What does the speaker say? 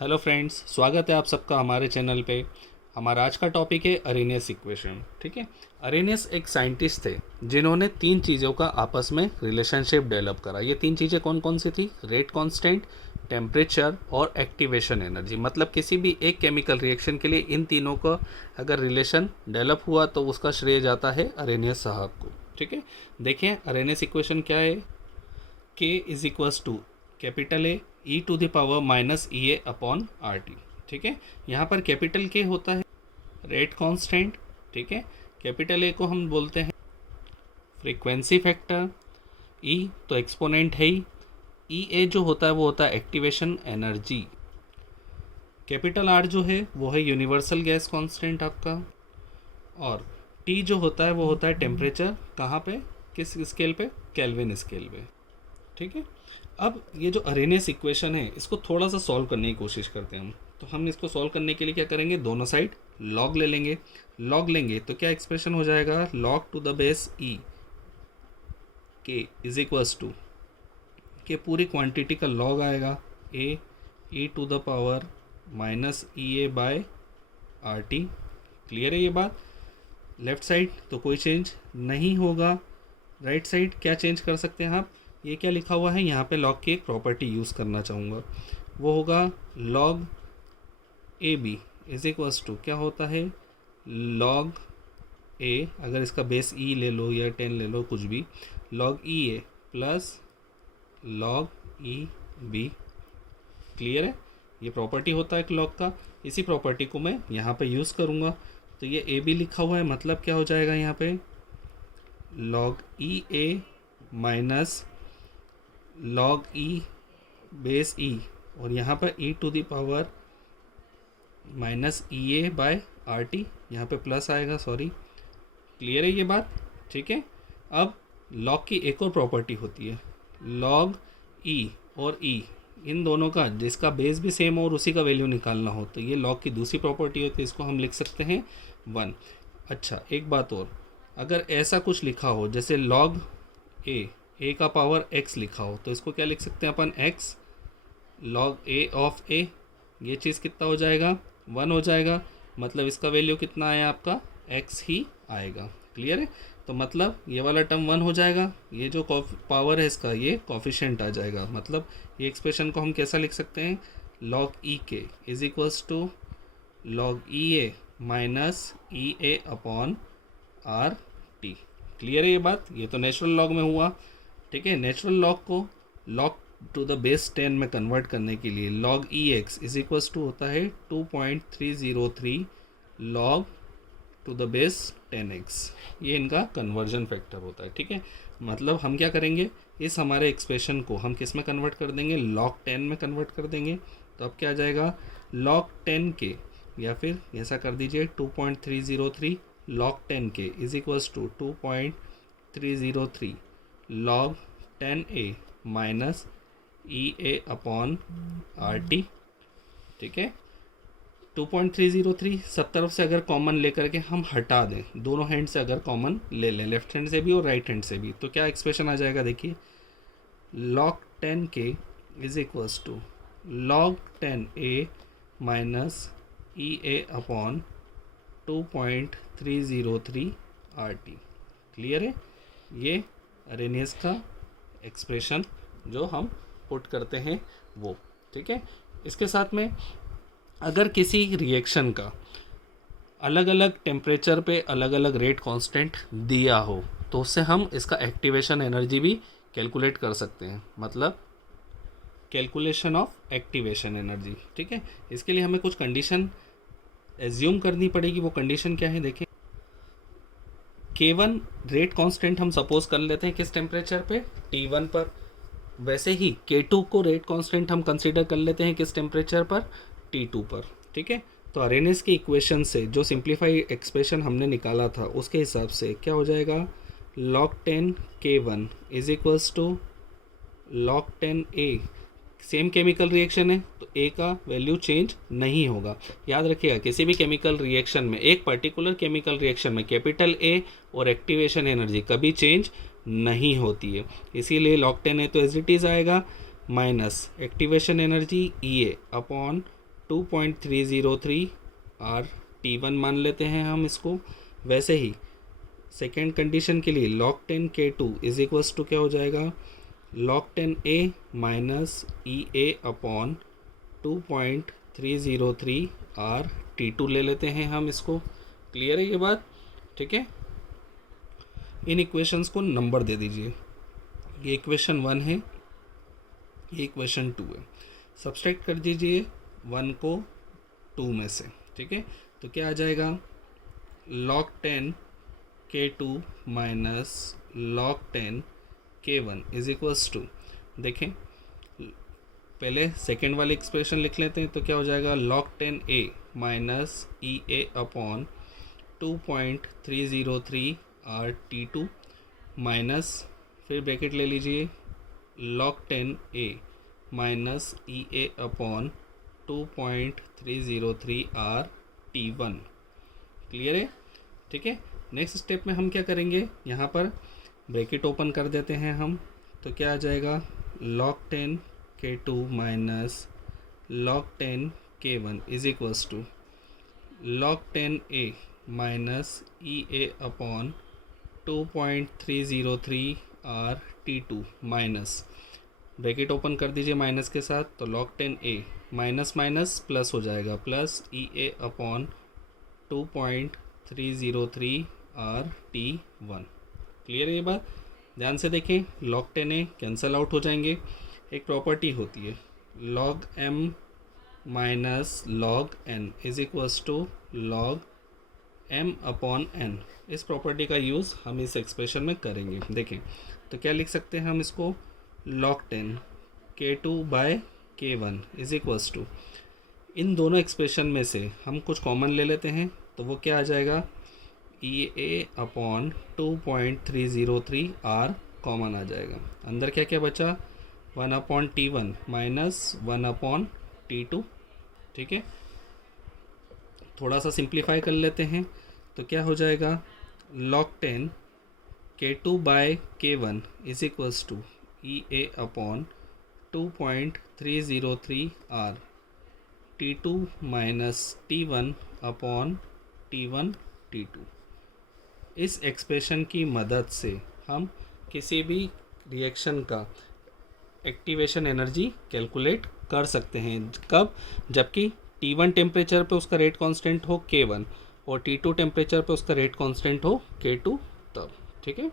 Hello friends, स्वागत है आप सबका हमारे चैनल पे। हमारा आज का टॉपिक है अरेनियस इक्वेशन। ठीक है। अरेनियस एक साइंटिस्ट थे जिन्होंने तीन चीज़ों का आपस में रिलेशनशिप डेवलप करा। ये तीन चीज़ें कौन कौन सी थी? रेट कांस्टेंट, टेम्परेचर और एक्टिवेशन एनर्जी। मतलब किसी भी एक केमिकल रिएक्शन के लिए इन तीनों का अगर रिलेशन डेवलप हुआ तो उसका श्रेय जाता है अरेनियस साहब को। ठीक है। देखें अरेनियस इक्वेशन क्या है। K is equals to capital A e to the power minus E A upon R T. ठीक है। यहाँ पर कैपिटल के होता है रेट कांस्टेंट। ठीक है। कैपिटल ए को हम बोलते हैं फ्रीक्वेंसी फैक्टर। ई तो एक्सपोनेंट है ही। ई ए जो होता है वो होता है एक्टिवेशन एनर्जी। कैपिटल आर जो है वो है यूनिवर्सल गैस कांस्टेंट आपका। और टी जो होता है वो होता है टेम्परेचर। कहाँ पे? किस स्केल पे? केल्विन स्केल पे। ठीक है। अब ये जो अरेनियस इक्वेशन है इसको थोड़ा सा सॉल्व करने की कोशिश करते हैं हम। तो हम इसको सॉल्व करने के लिए क्या करेंगे, दोनों साइड लॉग ले लेंगे। लॉग लेंगे तो क्या एक्सप्रेशन हो जाएगा, log to the base E K is equals to के पूरी क्वांटिटी का लॉग आएगा a e to the power minus E a by r T. Clear है ये बात? लेफ्ट साइड तो कोई चेंज नहीं होगा। राइट साइड क्या चेंज कर सकते हैं आप? ये क्या लिखा हुआ है यहाँ पे, लॉग की एक प्रॉपर्टी यूज़ करना चाहूँगा। वो होगा log A B is equals to क्या होता है, लॉग ए, अगर इसका बेस ई ले लो या 10 ले लो कुछ भी, log e a plus log e b. Clear है? ये प्रॉपर्टी होता है एक लॉग का। इसी प्रॉपर्टी को मैं यहाँ पे यूज़ करूँगा। तो ये ए बी लिखा हुआ है, मतलब क्या हो जाएगा यहाँ पे, लॉग ई ए minus log e base e, और यहाँ पर e to the power minus E a by r t, यहाँ पे प्लस आएगा, सॉरी। क्लियर है ये बात? ठीक है। अब लॉग की एक और प्रॉपर्टी होती है, लॉग ई और ई इन दोनों का जिसका बेस भी सेम हो और उसी का वैल्यू निकालना हो, तो ये लॉग की दूसरी प्रॉपर्टी होती है। इसको हम लिख सकते हैं 1। अच्छा, एक बात और, अगर ऐसा कुछ लिखा हो जैसे लॉग ए का पावर x लिखा हो, तो इसको क्या लिख सकते हैं अपन, x लॉग ए ऑफ ए। ये चीज़ कितना हो जाएगा, 1 हो जाएगा। मतलब इसका वैल्यू कितना आया आपका, x ही आएगा। क्लियर है? तो मतलब ये वाला टर्म 1 हो जाएगा। ये जो पावर है इसका ये कॉफिशेंट आ जाएगा। मतलब ये एक्सप्रेशन को हम कैसा लिख सकते हैं, log e K is equals to log e A minus E A upon R T. Clear है ये बात? ये तो नेचुरल लॉग में हुआ। ठीक है। नेचुरल लॉग को लॉग टू द बेस 10 में कन्वर्ट करने के लिए log e x is equals to होता है 2.303 log to the base 10x। ये इनका कन्वर्जन फैक्टर होता है। ठीक है। मतलब हम क्या करेंगे, इस हमारे एक्सप्रेशन को हम किस में कन्वर्ट कर देंगे, लॉग 10 में कन्वर्ट कर देंगे। तो अब क्या आ जाएगा, लॉग 10 के, या फिर ऐसा कर दीजिए 2.303 log 10 K is equals to 2.303 log 10a minus E A upon R T. ठीक है। 2.303 सब तरफ से अगर कॉमन लेकर के हम हटा दें, दोनों हैंड से अगर कॉमन ले लें, लेफ्ट हैंड से भी और राइट हैंड से भी, तो क्या एक्सप्रेशन आ जाएगा, देखिए, log 10 K is equals to log 10a minus E A upon 2.303 R T. Clear है? ये अरेनियस का एक्सप्रेशन जो हम पुट करते हैं वो। ठीक है। इसके साथ में अगर किसी रिएक्शन का अलग अलग टेम्परेचर पे अलग अलग रेट कांस्टेंट दिया हो, तो उससे हम इसका एक्टिवेशन एनर्जी भी कैलकुलेट कर सकते हैं। मतलब कैलकुलेशन ऑफ एक्टिवेशन एनर्जी। ठीक है। इसके लिए हमें कुछ कंडीशन एज्यूम करनी पड़ेगी। वो कंडीशन क्या है, देखें, K1 रेट कांस्टेंट हम सपोज कर लेते हैं किस टेम्परेचर पे, T1 पर। वैसे ही K2 को रेट कांस्टेंट हम कंसीडर कर लेते हैं किस टेम्परेचर पर, T2 पर। ठीक है। तो अरेनियस की इक्वेशन से जो सिंप्लीफाई एक्सप्रेशन हमने निकाला था उसके हिसाब से क्या हो जाएगा, log 10 K1 is equals to log 10 A। Same chemical reaction है तो ए का वैल्यू चेंज नहीं होगा। याद रखिएगा, किसी भी केमिकल रिएक्शन में, एक पर्टिकुलर केमिकल रिएक्शन में कैपिटल ए और एक्टिवेशन एनर्जी कभी चेंज नहीं होती है। इसीलिए log 10 है तो एज इट इज़ आएगा, minus activation energy E A upon 2.303 R T1 मान लेते हैं हम इसको। वैसे ही सेकेंड कंडीशन के लिए log 10 K2 is equals to क्या हो जाएगा, log 10 A minus EA upon 2.303 R T2 ले लेते हैं हम इसको। क्लियर है ये बात? ठीक है, इन इक्वेशंस को नंबर दे दीजिए। ये इक्वेशन 1 है, ये इक्वेशन 2 है। सब्सट्रैक्ट कर दीजिए 1 को 2 में से। ठीक है, तो क्या आ जाएगा, log 10 K2 minus log 10 K1 is equals to, देखें पहले सेकेंड वाली एक्सप्रेशन लिख लेते हैं, तो क्या हो जाएगा, log 10 A minus EA upon 2.303 R T2 minus, फिर ब्रैकेट ले लीजिए, log 10 A minus EA upon 2.303 R T1। Clear है? ठीक है, नेक्स्ट स्टेप में हम क्या करेंगे, यहाँ पर ब्रैकेट ओपन कर देते हैं हम, तो क्या आ जाएगा, log 10 K2 minus log 10 K1 is equals to log 10 A minus EA upon 2.303 R T2 minus, bracket open कर दीजिए माइनस के साथ, तो log 10 A minus minus plus हो जाएगा, plus EA upon 2.303 R T1। Clear है ये बात? ध्यान से देखें, log 10 A कैंसल आउट हो जाएंगे। एक प्रॉपर्टी होती है log m minus log n is equals to log m upon n। इस प्रॉपर्टी का यूज़ हम इस एक्सप्रेशन में करेंगे। देखें तो क्या लिख सकते हैं हम इसको, log 10 K2 by K1 is equals to, इन दोनों एक्सप्रेशन में से हम कुछ कॉमन ले लेते हैं, तो वो क्या आ जाएगा, EA अपॉन 2.303 आर कॉमन आ जाएगा। अंदर क्या क्या बचा, 1 upon T1 minus 1 upon T2। ठीक है, थोड़ा सा सिंप्लीफाई कर लेते हैं, तो क्या हो जाएगा, log 10 K2 by K1 is equals to EA upon 2.303 R T2 minus T1 upon T1 T2। इस एक्सप्रेशन की मदद से हम किसी भी रिएक्शन का एक्टिवेशन एनर्जी कैलकुलेट कर सकते हैं। कब? जबकि T1 टेम्परेचर पे उसका रेट कांस्टेंट हो K1 और T2 टेम्परेचर पे उसका रेट कांस्टेंट हो K2 तब। ठीक है।